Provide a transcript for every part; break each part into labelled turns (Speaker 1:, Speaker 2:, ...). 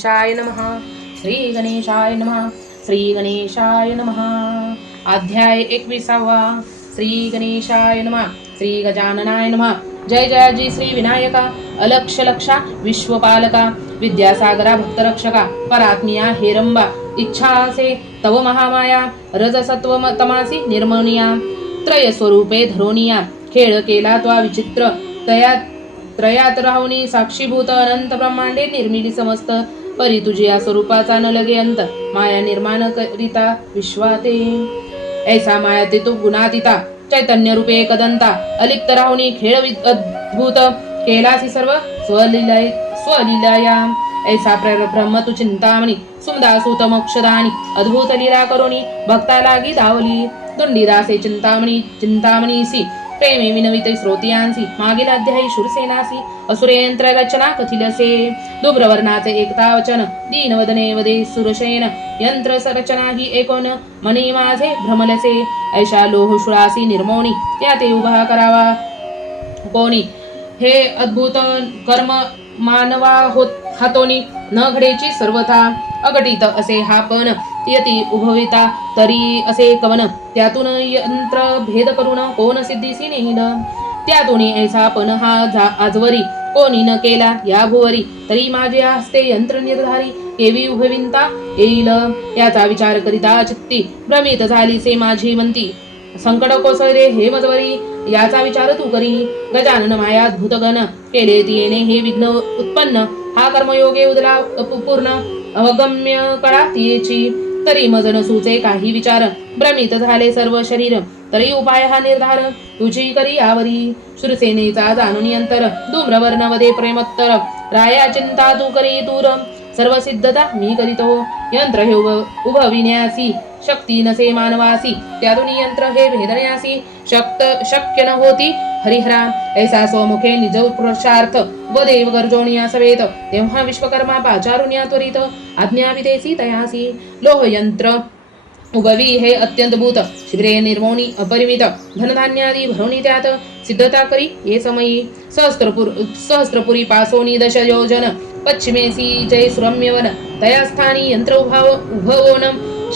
Speaker 1: गणेशाय नमः. श्री गणेशाय नमः. श्री गणेशाय नमः. अध्याय एकविसावा. श्री गणेशाय नमः. श्री गजाननाय नमः. जय जयाजी श्री विनायका. अलक्ष लक्षा विश्वपालका. विद्यासागरा भक्तरक्षका. परात्मिया हेरंबा. इच्छासे तव महामाया. रजसत्व तमासी निर्मनिया. त्रय स्वरूपे धरोनिया. खेळ केला त्वा विचित्र. तया त्रयात राहुनी साक्षीभूत अनंत ब्रह्मांडे निर्मिली समस्त. परी तुझी या स्वरूपाचा न लगे अंत माया निर्माण करिता विश्वाते. ऐसा माया ते तू गुणातीता चैतन्य रूपे कदंता अलिप्त राहुनी खेळ अद्भुत केलासी सर्व स्वलीला स्वलीलाया. ऐसा ब्रह्म तू चिंतामणी सुमदा सुत मोक्षदानी अद्भुत लीला करोनी भक्ता लागी दावली दुंडीदासे चिंतामणी चिंतामणीसी प्रेमी विनविते श्रोतियांसी मागील अध्यायी शूरसेनासी असुरेंत्र रचना कथिलसे। दुब्रवर्णाचे एकता वचन दीनवदने वदे सुरसेन यंत्र संरचना ही एकोन मनी माझे भ्रमलसे। ऐशा लोहशुळासी निर्मोणी त्या ते उभा करावा। कोणी? हे अद्भुत कर्म मानवा होत हातोनी न घडेची सर्वथा अघटित असे हा पण यती उभविता तरी असे कवन त्यातून यंत्र भेद करून कोण सिद्धीसी न त्यातून ऐसा पण हा जा- आजवरी कोणी न केला या भुवरी तरी माझे हस्ते यंत्र निर्धारी केवी उभविंता येईल? याचा विचार करिता चित्ती भ्रमित झाली से माझी म्हणती संकट कोसळले हे मजवरी याचा विचार तू करी. गजानन माया भूतगण केले ती हे विघ्न उत्पन्न. हा कर्मयोगे उदला पूर्ण अवगम्य करा तियेची. तरी मजन सुचे काही विचार भ्रमित झाले सर्व शरीर. तरी उपाय हा निर्धार. तुझी करी आवरी शूरसेनेचा जाणून अंतर धूम्रवर्णवदे प्रेमोत्तर. राया चिंता तू करी तूर सर्व सिद्धता मी करीतो यंत्र हे उभ उभविण्यासी शक्ती नसे मानवासी त्यातून यंत्र हे भेदण्यासी शक्त शक्य न होती. हरिहरा ऐसा स्वमुखे निज पुरुषार्थ व देव गर्जोनिया सवेत तेव्हा विश्वकर्मा पाचारुण्या त्वरित आज्ञाविदेसी तयासी. लोह यंत्र उगवी हे अत्यंत भूत शिबिरे निर्मोणी अपरिमित धनधान्यादी भरवणी त्यात सिद्धता करी ये समयी सहस्त्रपुर सहस्त्रपुरी पासोनी दश योजन पश्चिमेसी जय सुरम्यवन तयास्थानी यंत्र उभाव उभवोन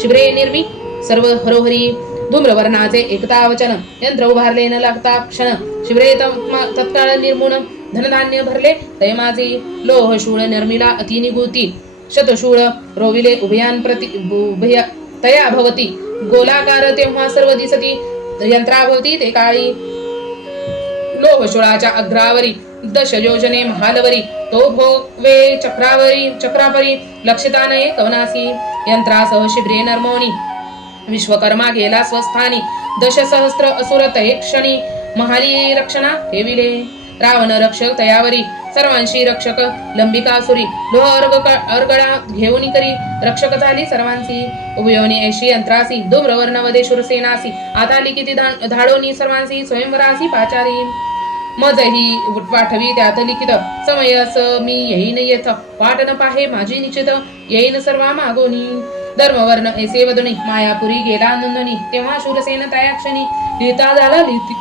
Speaker 1: शिबिरे निर्मी सर्व हरोहरी धूम्रवर्णाचे एकता वचन यंत्र उभारले न लागता क्षण शिबिरे तत्काळ निर्मून धनधान्य भरले तयमाचे लोह शूळ निर्मिला अतिनिगुती शतशूळ रोविले उभयान प्रति उभया तया भवती गोलाकार तेव्हा सर्व दिसती यंत्राभवती ते काळी लोहशुळाच्या अग्रावरी दश योजने महालवरी तो भोगवे चक्रावरी चक्रापरी लक्षतानये कवनासी यंत्रासह शिबिरे नर्मोनी विश्वकर्मा गेला स्वस्थानी दशसहस्र असुर तये क्षणी महाली रक्षणा ठेविले रावण रक्षक तयावरी सर्वांशी रक्षक लंबिकासुरी लोह अर्ग अर्गळा घेऊन करी रक्षक झाली सर्वांची उभयोनी ऐशी यंत्रासी धूम्रवर्णवदे शूरसेनासी आता लिखिती धा- धाडोनी सर्वांसी स्वयंवरासी पाचारी मजही पाठवी त्यात लिखित समयस मी येईन येथ वाट न पाहे माझी निश्चित येईन सर्वा मागोनी. धर्मवर्ण ऐसे वदनी मायापुरी गेला नंदनी तेव्हा शूरसेन तयाक्षणी लिहिता झाला लिहिती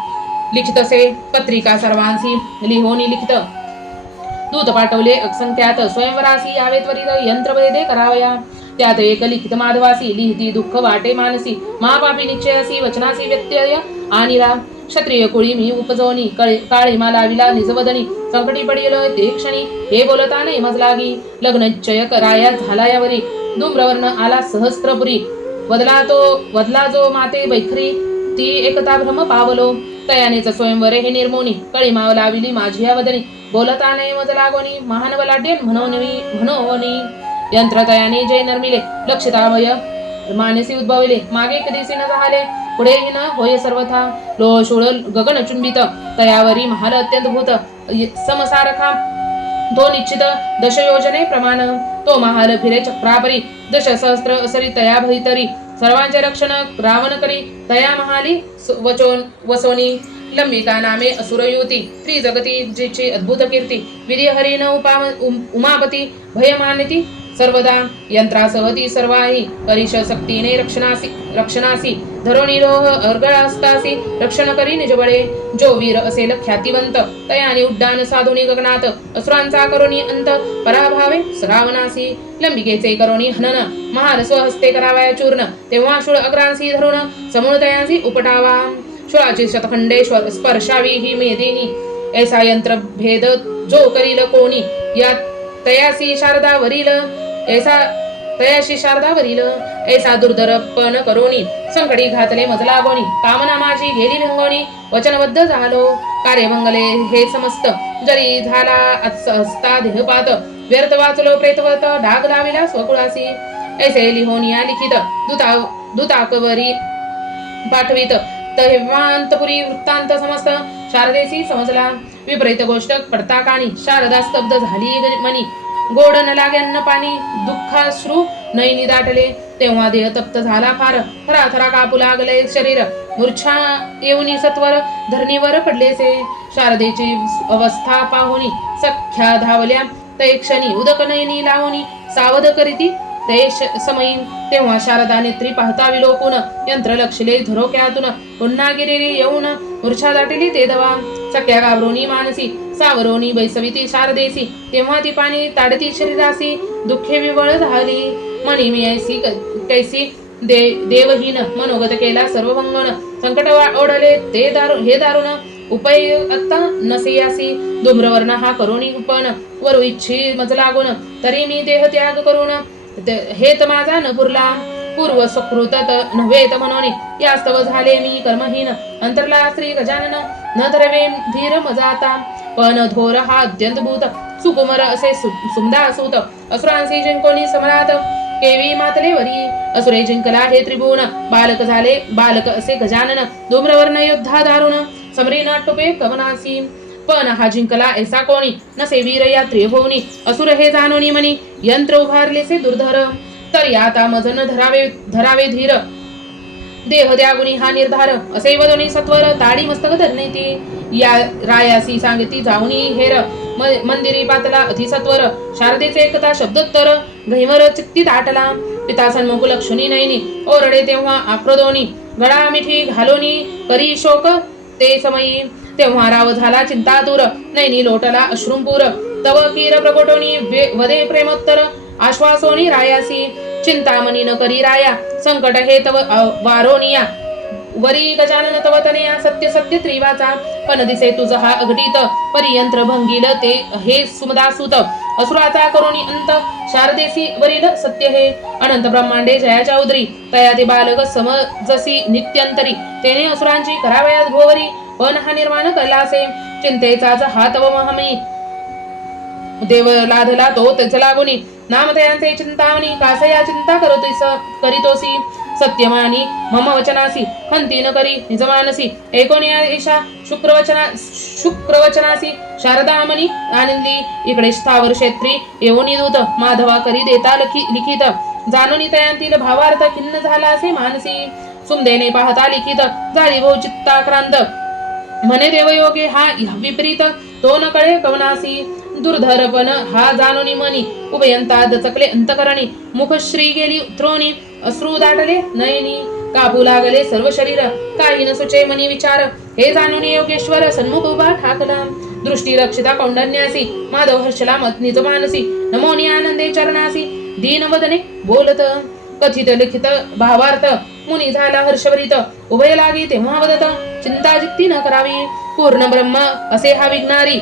Speaker 1: लिखित पत्रिका सर्वांसी लिहोनी लिखित. दूत पाठवले असंख्यात स्वयंवरासी यावे त्वरित यंत्रवेदे करावया. त्यात एक लिखित माधवासी लिहिती दुःख वाटे मानसी. महापापी निश्चयासी वचनासी व्यत्यय आनिला क्षत्रिय कुळी मी उपजवणी कळे काळी मला विला निजवदनी संकटी पडिल ते क्षणी. हे बोलता नाही मज लागी लग्नचय कराया झाला यावरी धूम्रवर्ण आला सहस्त्रपुरी. वदला तो वदला जो माते बैखरी. ती एकता भ्रम पावलो. तयानेच स्वयंवरे हे निर्मोनी. कळी माव लाविली माझी या वदनी बोलता नाही मज लागोनी महान वलाटेन म्हणोनी म्हणोनी यंत्र तयाने जय नर्मिले. लक्षितावय मानसी उद्भवले. मागे कधीसी न झाले पुढे न होय सर्वथा लो शोळ गगन चुंबित. तयावरी महाल अत्यंत भूत समसारखा. तो निश्चित दशयोजने प्रमाण. तो महाल फिरे चक्रापरी. दश सहस्त्र असरी तया भयतरी सर्वांचे रक्षण रावण करी. तया महाली वचोन वसोनी. लंबिका नामे असुरयुती. त्रिजगती जिची अद्भुत कीर्ती. विधी हरिण उपा उमापती. भयमानती सर्वदा यंत्रासह ती सर्वाही करीश सक्तीने रक्षणासी रक्षणासी धरोणी लोह अर्गळ रक्षण करी निजबळे। जो वीर असेल ख्यातिवंत तयाने उड्डाण साधुनी गगनात असुरांचा करोनी अंत पराभावे श्रावणासी लंबिकेचे करोनी हनन महाल स्वहस्ते करावया चूर्ण तेव्हा शूळ अग्रांसी धरून समुदयांसी उपटावा। शूळाची शतखंडेश्वर स्पर्शावी ही मेदिनी। ऐसा यंत्र भेद जो करील कोणी यात तयासी शारदा वरील ऐसा तयाशी शारदा वरील ऐसा दुर्दरपण करोनी संकटी घातले मजला गोणी कामना माझी गेली रंगोणी वचनबद्ध झालो कार्यमंगले हे समस्त जरी झाला असता देहपात व्यर्थ वाचलो प्रेतवत डाग लाविला स्वकुळासी ऐसे लिहोनिया लिखित दुता दुताकवरी पाठवित तेव्हांतपुरी वृत्तांत समस्त शारदेशी समजला विपरीत गोष्ट पडता काणी. शारदा स्तब्ध झाली मनी गोड न लाग्यांना पाणी दुःखाश्रू नैनी दाटले. तेव्हा देह तप्त झाला फार. थरा थरा कापू लागले शरीर. मूर्छा येऊनी सत्वर धरणीवर पडलेसे शारदेची अवस्था पाहुनी. सख्या धावल्या. तै क्षणी उदक नयनी लावणी. सावध करीती ते श- समयी तेव्हा शारदा नेत्री पाहता विलोकून यंत्र लक्षले धरोक्यातून. पुन्हा गिरिरी येऊन मूर्छा दाटिली ते दवा. सख्या गावरोनी मानसी. सावरोनी बैसविती शारदेसी. तेव्हा ती पाणी ताडती शरीरासी. दुःखे विवळ झाली. मणी मी ऐसी कैसी दे देवहीन. मनोगत केला सर्व भंगण संकट ओढले ते दारू हे दारुण. उपाय आता नसेयासी. धूम्रवर्ण हा करुणी पण वरु इच्छी मज लागून. तरी मी देह त्याग करून हेत माझा न पुरला. पूर्व सुकृतत नव्हेत म्हणून यास्तव झाले मी कर्महीन. अंतरला श्री गजानन न धरवे धीर मजाता. पण धोर हा अत्यंत भूत. सुकुमर असे सु- सुमदा असूत असुरांसी जिंकोनी समरात केवी मातले वरी. असुरे जिंकला हे त्रिभुवन. बालक झाले बालक असे गजानन. धूम्रवर्ण योद्धा दारुण. समरी नाटुपे कवनासी. पण हा जिंकला ऐसा कोणी? नसे वीर या त्रिभुवनी असुर हे जाणोनी मनी यंत्र उभारलेसे दुर्धर. तर याता मजन धरावे धरावे धीर. देह द्यागुनी हा निर्धार. असे वदोनी सत्वर ताडी मस्तक धरणे ती. या रायासी सांगती जाऊनी हेर. मंदिरी पातला अधिसत्वर शारदेचे एकता शब्दोत्तर. घैमर चित्ती ताटला पिता सन्मुख लक्ष्मी नयनी. ओरडे तेव्हा आक्रोदोनी. गळा मिठी घालोनी. करी शोक. ते समयी तेव्हा राव झाला चिंतातूर. नैनी लोटला अश्रुंपूर. तव कीर प्रकोटोनी वदे प्रेमोत्तर. आश्वासोनी रायासी. चिंतामणी न करी राया. संकट हे तव वारोनिया. वरी गजानन तव तनया सत्य सत्य त्रिवाचा. पण दिसे तुझ हा अघटित. परियंत्र भंगील ते हे सुमदासुत. असुराचा करुणी अंत. शारदेसी वरील सत्य हे. अनंत ब्रह्मांडे जया चौधरी. तया ते बालक समजसी नित्यंतरी. तेने असुरांची करावयात भोवरी. पण हा निर्माण कलासे चिंतेचाच हात व महामी देव लाधला तो त्याच लागुनी नामधयांचे चिंतामणी. कासया चिंता करतोस करीतोसी. सत्यमानी मम वचनासी. खंती न करी निजमानसी. एकोनिया शुक्रवचना शुक्रवचनासी. शारदामनी आनंदी. इकडे स्थावर क्षेत्री येऊनी दूत माधवा करी देता लखी लिखित. जाणून तयांतील भावार्थ खिन्न झाला असे मानसी. सुमदेने पाहता लिखित. झाली भाऊ चित्ताक्रांत. म्हणे देवयोगे हा विपरीत तो न कळे कवनासी दुर्धरपण हा जाणोनी मनी उभयंता दचकले अंतकरणी मुख श्री गेली त्रोणी अश्रू दाटले नयनी काबू लागले सर्व शरीर काही न सुचे मनी विचार हे जाणून योगेश्वर सन्मुख उभा ठाकला दृष्टी रक्षिता कौंडन्यासी माधव हर्षला मत निज मानसी नमोनी आनंदे चरणासी दीन वदने बोलत कथित लिखित भावार्थ मुनी झाला हर्षवरित उभय लागी तेव्हा वदत चिंता जित्ती न करावी. पूर्ण ब्रह्म असे हा विघ्नारी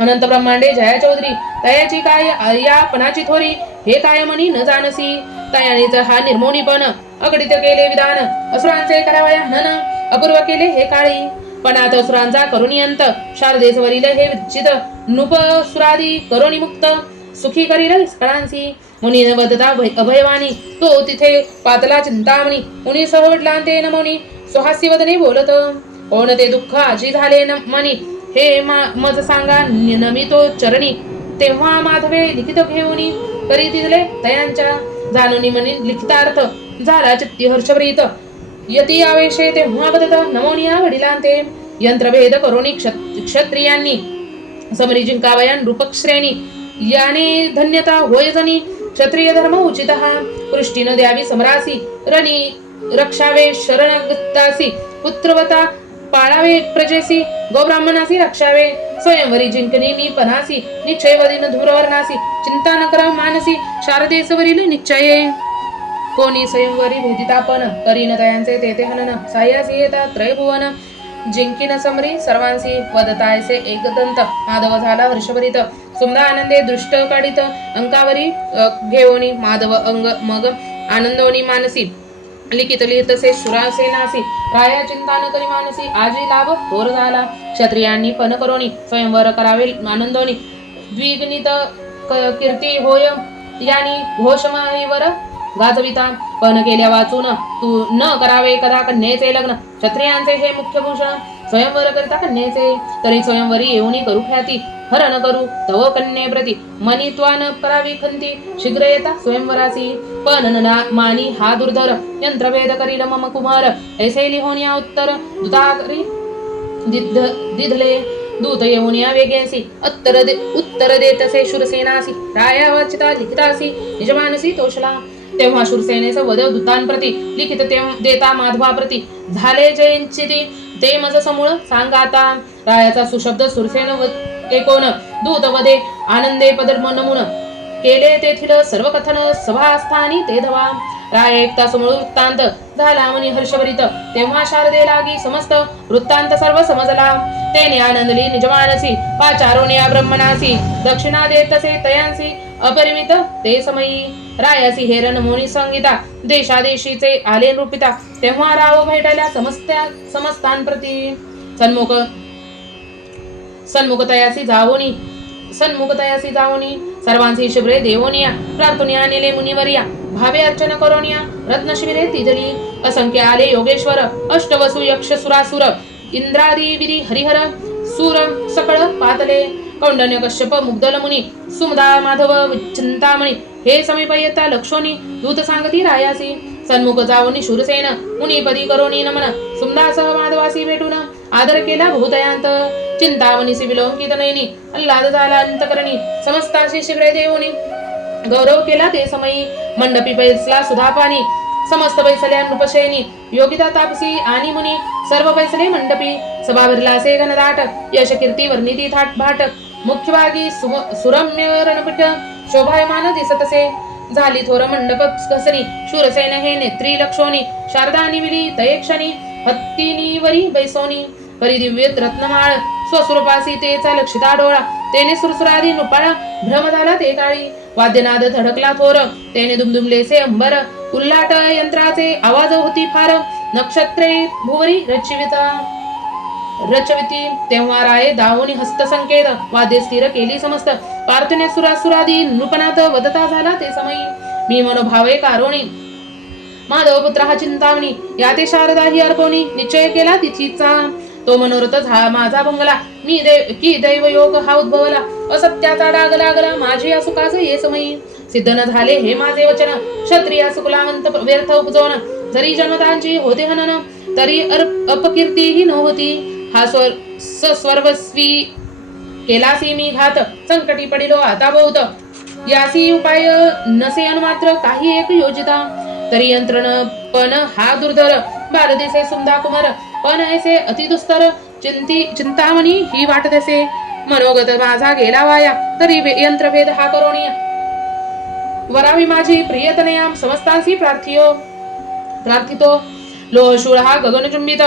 Speaker 1: अनंत ब्रह्मांडे जया चौधरी तयाची काय या पणाची थोरी हे काय म्हणी न जाणसी. तयानीच हा निर्मोनीपण अगडित केले विधान असुरांचे करावया हनन अपूर्व केले हे काळी. पणात असुरांचा करुणी अंत शारदेस वरील हे विचित नुप सुरादी करुणी मुक्त सुखी करील कळांसी मुनी वदता भय- अभयवाणी तो तिथे पातला चिंतामणी मुनी सहवडला ते नमोनी. सुहास्यवदने बोलत कोण ते दुःख आजी झाले न मनी हे मा- मज सांगा नि- नमितो चरणी. तेव्हा माधवे लिखित घेऊनी करी दिले तयांच्या जाणून मनी लिखितार्थ झाला चित्ती हर्षप्रीत. यती आवेशे तेव्हा बदत नमोनिया वडिलांते यंत्रभेद करोनी क्षत- क्षत्रियांनी. समरी जिंकावयान रूपक्श्रेणी याने धन्यता होय जनी क्षत्रिय धर्म उचित पृष्टीनं द्यावी समरासी रणी रक्षावे शरणगुत्तासी पुत्रवता पाळावे प्रजेसी गोब्राह्मणासी रक्षावे स्वयंवरी जिंकणे मी पनासी निश्चय वदीन धूरवर्णासी चिंता न करा मानसी शारदेसवरील निश्चये. कोणी स्वयंवरी भेदितापन करीन तयांचे तेथे हनन सायासी येता त्रयभुवन. जिंकीन समरी सर्वांसी वदतायसे एकदंत माधव झाला हर्षभरित. सुमदा आनंदे दृष्ट काढित अंकावरी घेवणी घेऊनी माधव अंग मग आनंदोनी मानसी. लिखित लिहितसे सुरासेनासी राया चिंता न करी मानसी आजी लाभ थोर झाला. क्षत्रियांनी पण करोनी स्वयंवर करावे आनंदोनी द्विगणित कीर्ती होय यानी घोषमाईवर गाजविता. पण केल्या वाचून तू न करावे कदा कन्येचे लग्न. क्षत्रियांचे हे मुख्य भूषण स्वयंवर करिता कन्येचे. तरी स्वयंवरी येऊनी करू ख्याती हर न करू तव कन्ये प्रती मनी त्वा न करावी खंती शीघ्र येता स्वयंवरासी. पण न मानी हा दुर्धर यंत्रभेद करील मम कुमार ऐसे लिहोनिया उत्तर दुताकरी दिद्ध दिधले दूत येऊन या वेगेसी उत्तर दे उत्तर देतसे शूरसेनासी राया वाचिता लिखितासी निजमानसी तोषला तेव्हा शूरसेनेच वद दूतांप्रती लिखित ते देता माधवाप्रती झाले जयंचिती ते मज समूळ सांगाता रायाचा सुशब्द सुरसेन व एकोण दूत वदे आनंदे पदर नमुन केले तेथील सर्व कथन सभास्थानी ते धवा. राय एकता समूळ वृत्तांत. झाला म्हणी हर्षभरित. तेव्हा शारदे लागी समस्त वृत्तांत सर्व समजला. तेने आनंदली निजमानसी पाचारोनिया ब्रह्मनासी दक्षिणा देतसे तयांसी अपरिमित ते समयी. रायासी हेरन मुनी संगीता देशादेशीचे आले नृपिता. तेव्हा राव भेटायला समस्त्या समस्तांप्रती. सन्मुख. सन्मुखतयासी जावोनी. सन्मुखतयासी जावोनी. सर्वांसी शिबरे देवोनिया प्रार्थुनिया निले मुनिवर्या भावे अर्चन करोनिया रत्नशिबिरे तिजली असंख्य आले योगेश्वर अष्टवसु यक्ष सुरासुर इंद्रादी विरी हरिहर सूर सकळ पातले कौंडन्य कश्यप मुग्धल मुनी सुमदा माधव चिंतामणी हे समीप येता लक्षोनी दूत सांगती रायासी सन्मुख जावनी शूरसेन मुनिपदी करोनी नमन सुमदासह माधवासी भेटून आदर केला भूतयांत चिंतामणीसी विलोंकित नयनी अल्लाद झाला अंतकरणी समस्ताशी शिबरे देवनी गौरव केला ते समयी मंडपी बैसला सुधापानी समस्त बैसल्या नृपशयनी योगिता तापसी आणि मुनी सर्व बैसले मंडपी सभा भरला से घनदाट यश कीर्ती वर्णिती थाट भाट मुख्यभागी सुम- सुरम्य रणपीठ शोभायमान दिसतसे झाली थोर मंडप कसरी शूरसेन हे नेत्री लक्षोनी शारदा निविली तयक्षणी हत्तीनी वरी बैसोनी परिदिव्यत रत्नमाळ स्वस्वरूपासी तेचा लक्षिता डोळा तेने सुरसुरादी नृपाळा भ्रम झाला ते काळी. वाद्यनाद धडकला थोर तेने दुमदुमलेसे अंबर उल्लाट यंत्राचे आवाज होती फार. नक्षत्रे भुवरी रचिविता. रचविती तेव्हा राये दावोनी हस्तसंकेत वाद्य स्थिर केली समस्त. पार्थने सुरासुरादी नृपनाथ वदता झाला ते समयी. मी मनोभावे कारोणी. माधव पुत्र हा चिंतामणी या ते शारदा ही अर्पणी निश्चय केला तिथीचा. तो मनोरथ हा माझा भंगला मी देव की दैव योग हा उद्भवला. असत्याचा डाग लागला माझी या सुखाच ये समयी. सिद्ध न झाले हे माझे वचन. क्षत्रिया सुकुलावंत व्यर्थ उपजवण जरी जन्मतांची होते हनन तरी अपकीर्ती ही नव्हती. हा स्वर सस्वर्वस्वी केलासी मी घात. संकटी पडिलो आता बहुत. यासी उपाय नसे मात्र काही एक योजिता. तरी यंत्रण पण हा दुर्धर. बालदेसे सुंदा कुमार. पण ऐसे अतिदुस्तर चिंती चिंतामणी ही वाटत असे. मनोगत माझा गेला वाया तरी वे- यंत्रभेद हा करोनिया वरावी माझी प्रियतनयाम समस्तांसी प्रार्थियो. प्रार्थितो लोहशूळ हा गगनचुंबित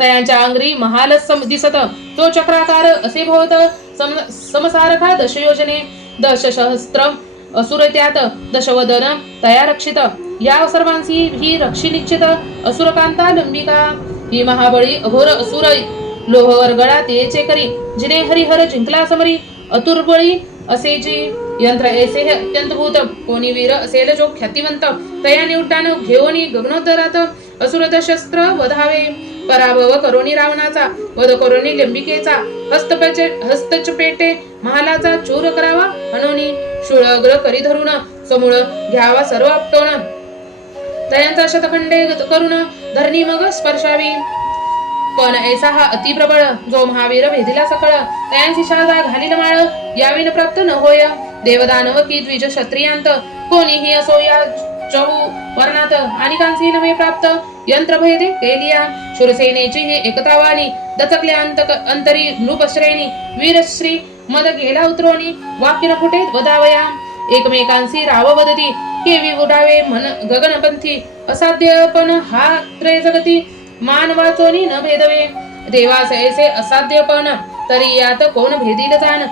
Speaker 1: तयांच्या अंगरी महाल सम दिसत. तो चक्राकार असे भोवत. सम समसारखा दशयोजने. दशसहस्त्र असुर त्यात. दशवदन तया रक्षित या सर्वांशी ही रक्षी निश्चित. असुरकांता लंबिका. ही महाबळी अघोर असुर लोहवर्गळा तेचे करी जिने हरिहर जिंकला समरी अतुर्बळी असे जी यंत्र ऐसे हे अत्यंत भूत कोणी वीर असेल जो ख्यातिवंत तया निवटान घेऊनी गगनोत्तरात असुरत शस्त्र वधावे पराभव करोनी रावणाचा वध करोनी लिंबिकेचा हस्तपचे हस्तचपेटे महालाचा चूर करावा म्हणून शूळग्र करी धरून समूळ घ्यावा सर्व आपटोण. दयांचा शतखंडे करून धरणी मग स्पर्शावी. पण ऐसा हा अतिप्रबळ जो महावीर भेदिला सकळ. तयांची शारदा घालील माळ याविन प्राप्त न होय. देवदानव की द्विज क्षत्रियांत कोणीही असो या चहू वर्णात. आणि कांसी नवे प्राप्त यंत्रभेदे केलिया. शूरसेनेची ही एकतावाणी दचकले अंत अंतरी नृपश्रेणी. वीरश्री मद गेला उतरोणी वाक्य न फुटे वदावया एकमेकांशी राव वदती केवी उडावे मन गगनपंथी. असाध्य पण हा त्रय जगती मानवाचोनी न भेदवे. देवास ऐसे असाध्य पण. तरी यात कोण भेदील जाण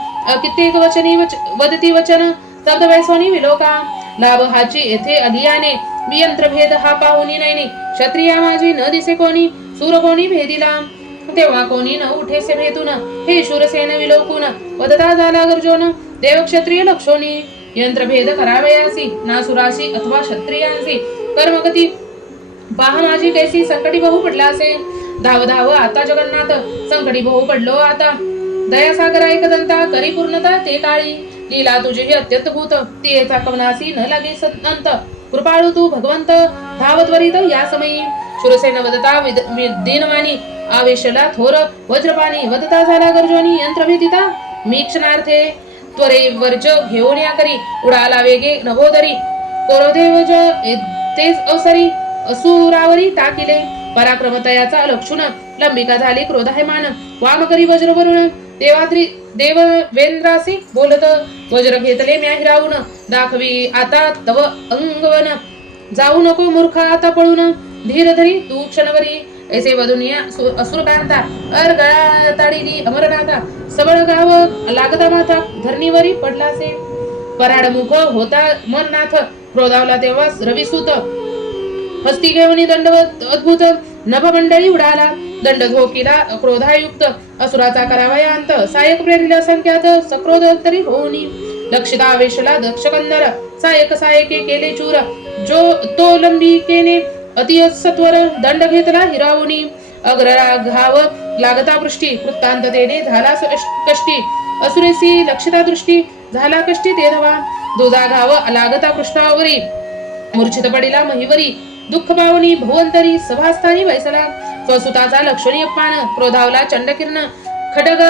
Speaker 1: कित्येक वचनी वच, वदती वचन. तब्द वैसोनी विलोका. लाभ हाची येथे अलियाने वियंत्र भेद हा पाहुनी नैनी. क्षत्रिया माझी न दिसे कोणी? सूर कोणी भेदिला? तेव्हा कोणी न उठेसे भेटून हे शूरसेन विलोकून. वदता झाला गर्जोन. देव क्षत्रिय लक्षोनी. यंत्रभेद करावयासी नासुरासी अथवा क्षत्रियांसी कर्मगती पहा माझी कैसी संकटी बहु पडला असे? धाव धाव आता जगन्नाथ संकटी बहु पडलो आता. दयासागर ऐकदंता करी पूर्णता ते काळी. लीला तुझी ही अत्यंत भूत ती येचा कवनासी न लागे सनंत कृपाळू तू भगवंत धाव त्वरित या समयी. शूरसेन वदता दीनवाणी आवेशला थोर वज्रपाणी वदता झाला गर्जोनी यंत्रभीतिता मी क्षणार्थे त्वरे वर्ज घेऊन या करी उडाला वेगे नभोदरी कोरोदेवज तेज अवसरी. असुरावरी ताकिले. पराक्रमतयाचा लक्षुण. लंबिका झाली क्रोधायमान. वाम करी वज्र वरुण देवाद्री देव वेंद्रासी बोलत. वज्र घेतले म्या हिरावून दाखवी आता तव अंगवन. जाऊ नको मूर्ख आता पळून. धीर धरी तू क्षणवरी ऐसे वधुनिया असुर कांता अर गळा ताडीली अमरनाथा. सबळ गाव लागता माथा धरणीवरी पडलासे. पराडमुख होता मरनाथ क्रोधावला तेव्हा रविसूत हस्ती घेऊन दंडवत अद्भुत नभमंडळी उडाला. दंड झोकीला क्रोधायुक्त असुराचा करावया अंत. सायक प्रेरिल असंख्यात सक्रोध तरी होऊनी. लक्षिता दक्षकंदर सायक सायके केले चूर. जो तो लंबिकेने अतिसत्वर दंड घेतला हिरावणी अग्ररा घाव लागता वृष्टी वृत्तांत देणे झाला कष्टी. असुरेसी लक्षता दृष्टी झाला कष्टी ते धवा दुधा घाव लागता पृष्ठावरी मूर्छित पडिला महिवरी. दुःख पावनी भुवंतरी सभास्थानी वैसला. स्वसुताचा लक्षणी पान क्रोधावला चंडकिरण. खडग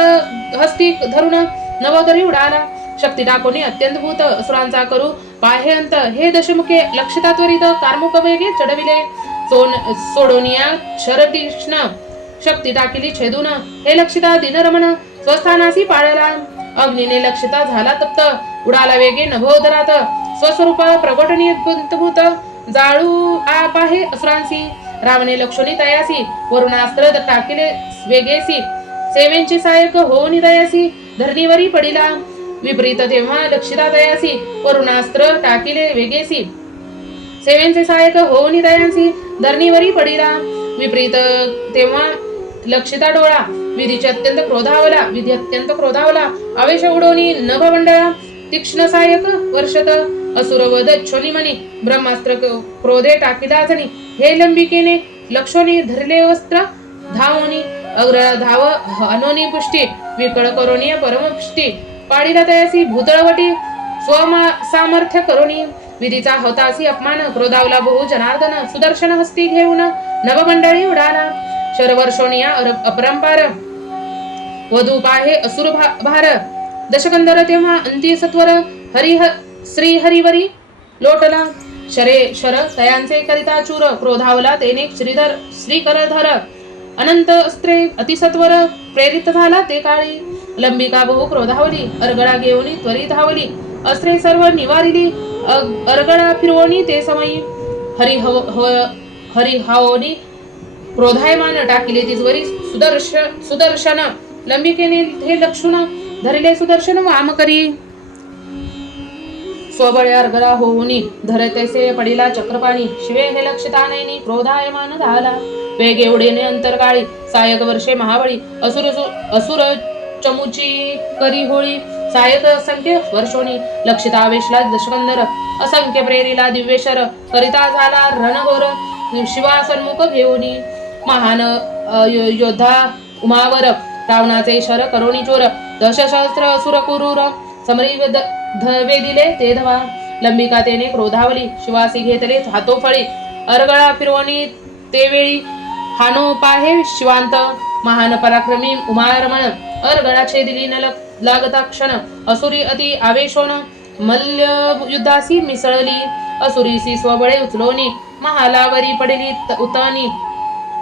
Speaker 1: हस्ती धरुण नवगरी उडाला. शक्ती टाकोनी अत्यंत भूत असुरांचा करू. पाहे अंत हे दशमुखे लक्षता त्वरित कार्मुक वेगे चढविले. सोन सोडोनिया शरतीक्ष्ण शक्ती टाकिली छेदून. हे लक्षिता दिनरमण स्वस्थानासी पाळला अग्निने लक्षिता झाला तप्त. उडाला वेगे नभोदरात स्वस्वरूप प्रगटनी भूत जाळू आप आहे असुरांसी. रावणे लक्षणी तयासी. वरुणास्त्र टाकिले वेगेसी. सेवेंची सहाय्यक होऊन तयासी धरणीवरी पडिला. विपरीत तेव्हा लक्षिता दयासी. वरुणास्त्र टाकिले वेगेसी. सेवेंचे सहाय्यक होऊन दयांसी. धरणीवरी पडिला. विपरीत तेव्हा लक्षिता डोळा विधीचे अत्यंत क्रोधावला विधी अत्यंत क्रोधावला आवेश उडवणी नभमंडळा तीक्ष्ण सहाय्यक वर्षत असुरवध छोनिमणी ब्रह्मास्त्र क्रोधे टाकिदाचणी हे लंबिकेने लक्षोनी धरले वस्त्र धावोनी अग्र धाव अनोनी पुष्टी विकळ करोनी परमपुष्टी पाडीला तयासी भूतळवटी स्वमा सामर्थ्य करोनी विधीचा होतासी अपमान क्रोधावला बहु जनार्दन सुदर्शन हस्ती घेऊन नवमंडळी उडाला शरवर्षोनिया अपरंपार वधू पाहे असुर भा- भार। दशकंदर तेव्हा अंती सत्वर हरिह श्री हरिवरी लोटला। शरे शर तयांचे करिता चूर क्रोधावला तेने श्रीधर श्रीकरधर। अनंत अस्त्रे अतिसत्वर प्रेरित झाला ते काळी। लंबिका बहु क्रोधावली अरगळा घेऊनी त्वरी धावली। अस्त्रे सर्व निवारिली अग- अरगळा फिरवणी ते समयी। हरी हो हव- क्रोधायमान टाकिले तिजवरी सुदर्श सुदर्शन. लंबिकेने हे लक्षण धरिले सुदर्शन वाम करी. स्वबळे अर्गला होऊनी धरतेसे पडिला चक्रपाणी. शिवे हे लक्षितानेनी क्रोधायमान झाला वेग एवढेने अंतरकाळी सायक वर्षे महाबळी. असुर असुर चमुची करी होळी. सायक असंख्य वर्षोनी लक्षितावेशला दशकंदर. असंख्य प्रेरीला दिव्येशर. करिता झाला रणघोर शिवा सन्मुख घेऊनी महान योद्धा उमावर रावणाचे शर करोणी चोर दशशास्त्र असुर कुरूर समरी धवे दिले ते धवा. लंबिका तेने क्रोधावली शिवासी घेतले हातोफळी अरगळा फिरवणी ते वेळी हानो पाहे शिवांत. महान पराक्रमी उमारमण अरगळा छेदिली न लागता क्षण. असुरी अति आवेशोन मल्ल युद्धासी मिसळली. असुरीसी स्वबळे उचलोनी महालावरी पडली त-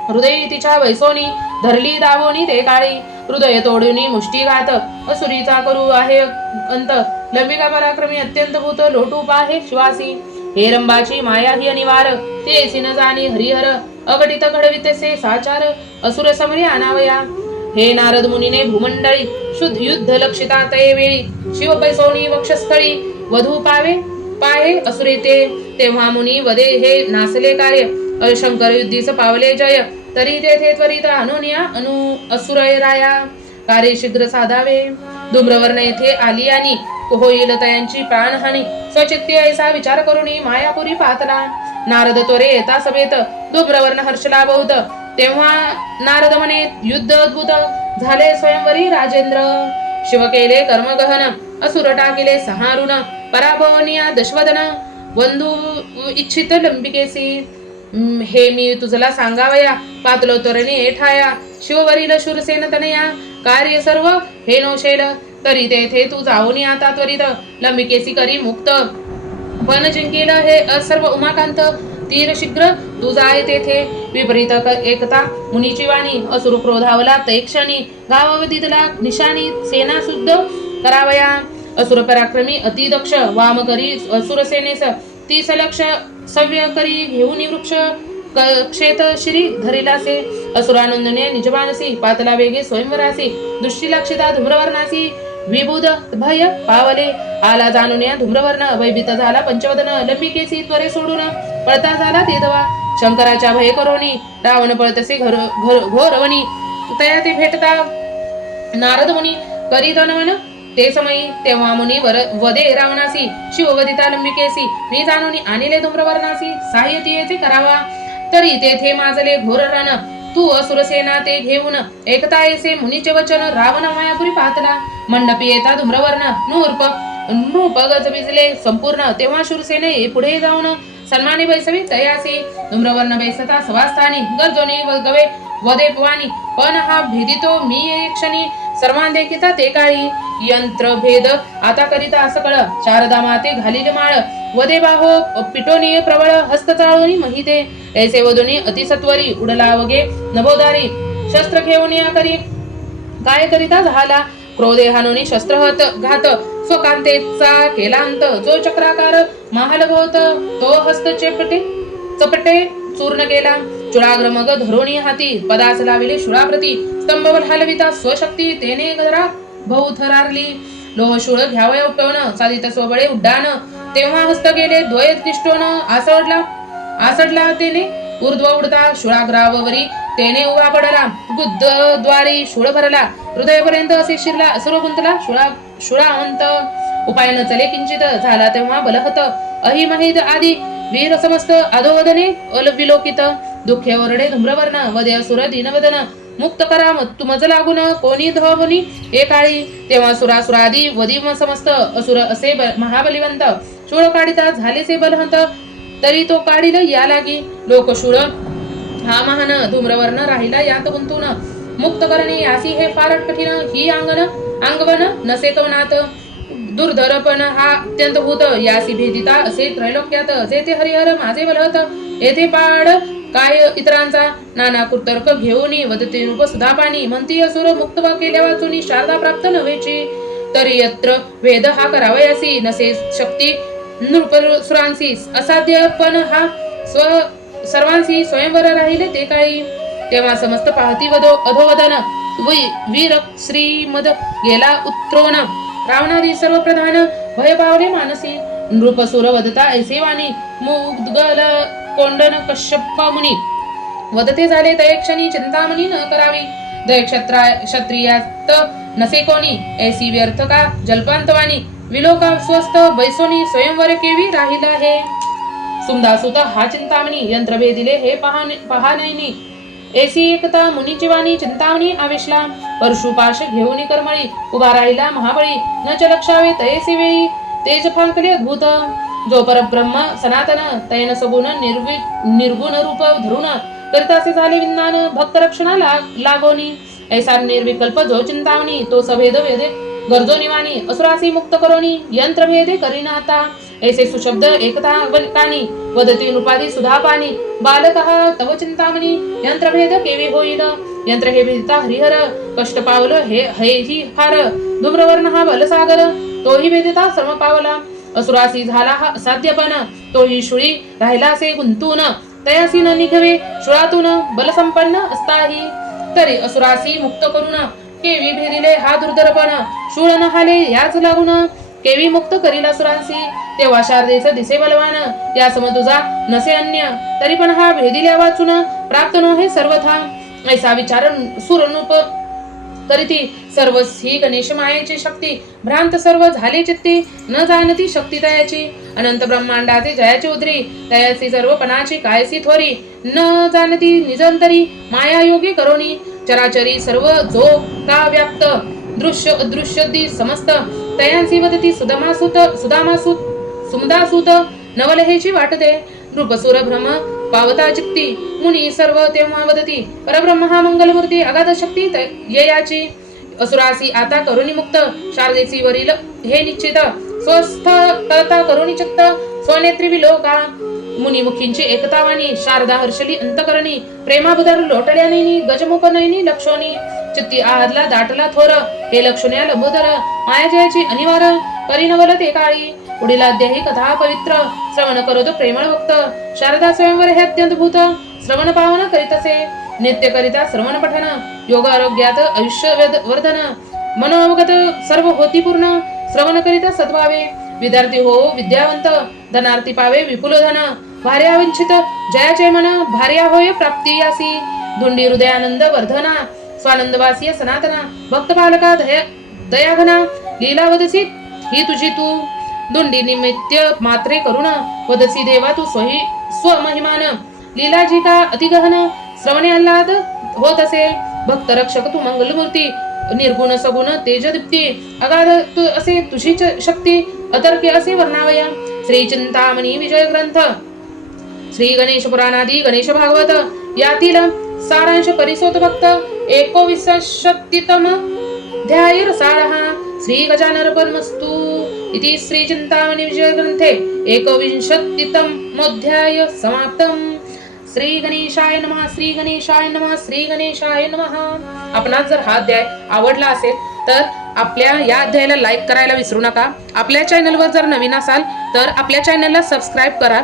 Speaker 1: हृदय तिच्या वैसोनी धरली दावोनी ते काळी. हृदय तोडूनी मुष्टीघात असुरीचा करू आहे अंत. लंबिका पराक्रमी अत्यंत भूत लोटूप आहे श्वासी. हे रंबाची माया ही अनिवार ते सिन जाणी हरिहर. अघटित घडवितसे साचार असुर समरी आणावया हे नारद मुनीने भूमंडळी शुद्ध युद्ध लक्षिता तये वेळी. शिव पैसोनी वक्षस्थळी वधू पावे पाहे असुरे ते. तेव्हा मुनी वदे हे नासले कार्य. शंकर युद्धीच पावले जय. तरी तेथे त्वरित अनुनिया अनु असुरय राया. कार्य शीघ्र साधावे. धूम्रवर्ण येथे आली आणि होईल तयांची प्राणहानी. स्वचित्ती ऐसा विचार करून मायापुरी पातला नारद त्वरे येता सभेत. धूम्रवर्ण हर्षला बहुत तेव्हा नारद म्हणे युद्ध अद्भुत. झाले स्वयंवरी राजेंद्र. शिव केले कर्मगहन असुर टाकिले सहारुण. पराभवनिया दशवदन. बंधू इच्छित लंबिकेसी. हे मी तुझला सांगावया. पातलो तोरणी एठाया शिववरील शूरसेन तनया. कार्य सर्व हे नोशेल तरी तेथे तू जाऊन आता त्वरित. लंबिकेसी करी मुक्त. पण जिंकील हे असर्व उमाकांत. तीर शीघ्र तू जाय तेथे. विपरीत एकता मुनीची वाणी. असुर क्रोधावला तैक्षणी गाववतीतला निशाणी सेना शुद्ध करावया. असुर पराक्रमी अतिदक्ष. वाम करी असुर सेनेस. तीस लक्ष सव्य करी घेऊन वृक्ष क्षेत श्री धरिलासे असुरानंदने निजमानसी पातला वेगे स्वयंवरासी दृष्टीलक्षिता धूम्रवर्णासी. विबुध भय पावले. आला जाणून धूम्रवर्ण वैभीत झाला पंचवदन लंबिकेसी त्वरे सोडून. पळता झाला तेदवा. शंकराच्या भय करोनी. रावण पळतसे घर घर घोरवणी तया ते भेटता. नारद मुनी करी ते समयी तेव्हा मुनी वर वदे रावणासी शिववदिता लंबिकेसी मी जाणून आणिले धूम्रवर्णासी साह्यती येथे करावा. तरी तेथे माजले घोर रण. तू असुरसेना ते घेऊन एकता येसे मुनीचे वचन रावण मायापुरी पाहतला. मंडपी येता धूम्रवर्ण. नूर्प नूप गजबिजले संपूर्ण तेव्हा शूरसेने पुढे जाऊन सन्मानी बैसवी तयासी. धूम्रवर्ण बैसता सवास्थानी गर्जोनी गवे वदे पण हा भेदितो मी क्षणी. क्षणी सर्वांदेखिता ते काळी यंत्र भेद आता करिता कळ. शारदा माते घालील माळ. वदे बाहो पिटोनी प्रबळ हस्त चाळूनी महिते. ऐसे वदुनी अतिसत्वरी उडला वगे नभोदारी. शस्त्र घेऊन या करी. काय करिता झाला? क्रोधे हानोनी शस्त्रहत घात. स्वकांतेचा केला अंत जो चक्राकार महालभवत तो हस्त चेपटे चपटे चूर्ण केला. चुळाग्रमग धरोणी हाती पदास लाविले शुळाप्रती. स्तंभवर हलविता स्वशक्ती तेने घरा भऊ थरारली लोहशूळ घ्यावय उपवण साधित स्वबळे उड्डाण. तेव्हा हस्त गेले द्वयत किष्टोन आसडला आसडला तेने ऊर्ध्व उडता शुळाग्रावरी तेने उभा पडला गुद्द द्वारी शूळ भरला. हृदयपर्यंत असे शिरला असुर गुंतला शुळा शुळा अंत उपाय न चले किंचित झाला तेव्हा बलहत. अहिमहिद आदी वीर समस्त अधोवदने अलविलोकित दुःखे ओरडे धूम्रवर्ण वदे सुर दीनवदन मुक्त करा तू मज लागून कोणी धवनी? एकाळी तेव्हा सुरासुरादी वदिम समस्त असुर असे ब- महाबलिवंत शूळ काढिता झालेसे बलहंत तरी तो काढिल या लागी. लोकशूळ हा महान धूम्रवर्ण राहिला यात गुंतून. मुक्त करणे यासी हे फार कठीण ही अंगन अंगवन नसे कवनात. दुर्धरपण हा अत्यंत भूत. यासी भेदिता असे त्रैलोक्यात जेथे हरिहर माझे बलहत. येथे पाड काय इतरांचा? नाना कुतर्क घेऊन वदते रूप सुधा पाणी म्हणती असुर मुक्त केल्या वाचून शारदा प्राप्त नव्हेची. तरी यत्र वेद हा करावयासी. नसे शक्ती नृपसुरांसी. असाध्य पण हा स्व सर्वांशी स्वयंवर राहिले ते काही. तेव्हा समस्त पाहती वदो अधोवदन. वी वीर श्रीमद गेला उत्रोन रावणादी सर्व प्रधान भय मानसी नृप सुर वदता ऐसे वाणी मुद्गल कोंडन कश्यप मुनी. वदते झाले दयक्षणी चिंतामणी न करावी. दयक्षत्रा क्षत्रियात नसे कोणी ऐसी व्यर्थ का जल्पांतवाणी विलोका स्वस्त बैसोनी स्वयंवर केवी राहिला हे? सुमदासुत हा चिंतामणी यंत्रभेदिले हे पहाने पहानैनी एसी एकता मुनीची वाणी चिंतामणी आवेशला. परशुपाश घेऊन करमळी उभा राहिला महाबळी. न च लक्षावे तयसी वेळी. तेज फांकले अद्भुत. जो परब्रह्म सनातन तैन सगुण निर्वि निर्गुण रूप धरून करितासे झाले विज्ञान भक्त रक्षणा लागोनी. ऐसा निर्विकल्प जो चिंतावणी तो सभेद वेदे. गरजो निवाणी असुरासी मुक्त करोनी. यंत्रभेदे करीना आता. ऐसे सुशब्द एकता कानी वदती नृपादी सुधा पाणी बालकः तव चिंतामणी यंत्रभेद केवी होईल यंत्र हे भेदता हरिहर कष्ट पावल हे हे ही हार धुम्रवर्ण हा बलसागर तोही भेदता श्रम पावला असुरासी झाला हा असाध्यपण तोही शुळी राहिला असे गुंतून तयासी न निघवे शुळातून बलसंपन्न असताही तरी असुरासी मुक्त करून केवी भेदिले हा दुर्धरपण शूळ न हाले याच लागून केवी मुक्त करील असुरांसी तेव्हा शारदेच दिसे बलवान या समतुजा नसे अन्य. तरी पण हा भेदिल्या वाचून प्राप्त नो हे सर्वथा. ऐसा विचार सुरनूप करीती सर्व ही गणेश मायेची शक्ती भ्रांत सर्व झाले चित्ती न जाणती शक्ती तयाची अनंत ब्रह्मांडाचे जयाची उदरी तयाची सर्वपणाची कायसी थोरी. न जाणती निजंतरी माया योगी करोनी. चराचरी सर्व जो का व्याप्त. दृश्य अदृश्य दी समस्त. तयांसी वदती सुदमासुत सुदामासुत सुमदासुत नवलहेची वाटते नृपसुर भ्रम पावता चित्ती मुनी सर्व तेव्हा वदती. परब्रह्म हा मंगलमूर्ती अगाध शक्ती त- ययाची. असुरासी आता करुणी मुक्त शारदेची वरील हे निश्चित. स्वस्थ करता करुणी चित्त स्वनेत्री विलोका. मुनिमुखींची एकतावाणी शारदा हर्षली अंतकरणी प्रेमाबुदर लोटल्यानी गजमुख नयनी लक्षोनी चित्ती आहदला दाटला थोर हे लक्षण्या लंबोदर मायाजयाची अनिवार परिणवल ते काळी पुढील अध्यायी कथा पवित्र श्रवण करतो प्रेमळ भक्त शारदा स्वयंवर हे अत्यंत भूत श्रवण पावन करीतसे नित्य करिता श्रवण पठन योग आरोग्यात आयुष्य वर्धन मनोवगत सर्व होती पूर्ण श्रवण करिता सद्भावे विद्यार्थी हो विद्यावंत धनार्थी पावे विपुल धन भार्या वंचित जयाचे मन भार्या होय प्राप्ती यासी. धुंडी हृदयानंद वर्धना स्वानंदवासीय सनातना भक्त बालका दया दयाघना लीला वदसी ही तुझी तू. दुंडी निमित्य मात्रे करुण वदसी देवा तू स्वही स्वमहिमान. लीलाजी का अतिगहन श्रवणे आल्हाद होत असे. भक्त रक्षक तू मंगलमूर्ती निर्गुण सगुण तेज दीप्ती अगाध तू असे तुझी शक्ती अतर्क्य असे वर्णावया। श्री चिंतामणी विजय ग्रंथ श्री गणेश पुराणादी गणेश भागवत यातील सारांश परिसोत भक्त। एकोविंशतितम ध्याय सारः श्री गजानरपन्मस्तु इति श्री चिंतामणी विजय ग्रंथे एकविंशतितम मोध्याय समाप्तम। श्री गणेशाय नमः श्री गणेशाय नमः श्री गणेशाय नमः। आपणास जर हा अध्याय आवडला असेल तर आपल्या या अध्यायाला लाईक करायला विसरू नका. आपल्या चॅनलवर जर नवीन असाल तर आपल्या चॅनलला सबस्क्राईब करा.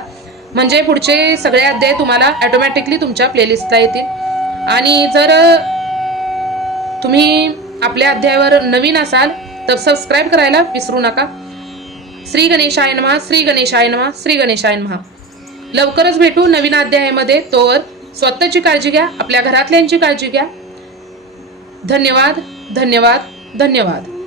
Speaker 1: म्हणजे पुढचे सगळे अध्याय तुम्हाला ॲटोमॅटिकली तुमच्या प्लेलिस्टला येतील. आणि जर तुम्ही आपल्या अध्यायावर नवीन असाल तर सबस्क्राईब करायला विसरू नका. श्री गणेशाय नमः श्री गणेशाय नमः श्री गणेशाय नमः. लवकरच भेटू नवीन अध्यायामध्ये. तोवर स्वतःची काळजी घ्या आपल्या घरातल्यांची काळजी घ्या. धन्यवाद धन्यवाद. धन्यवाद.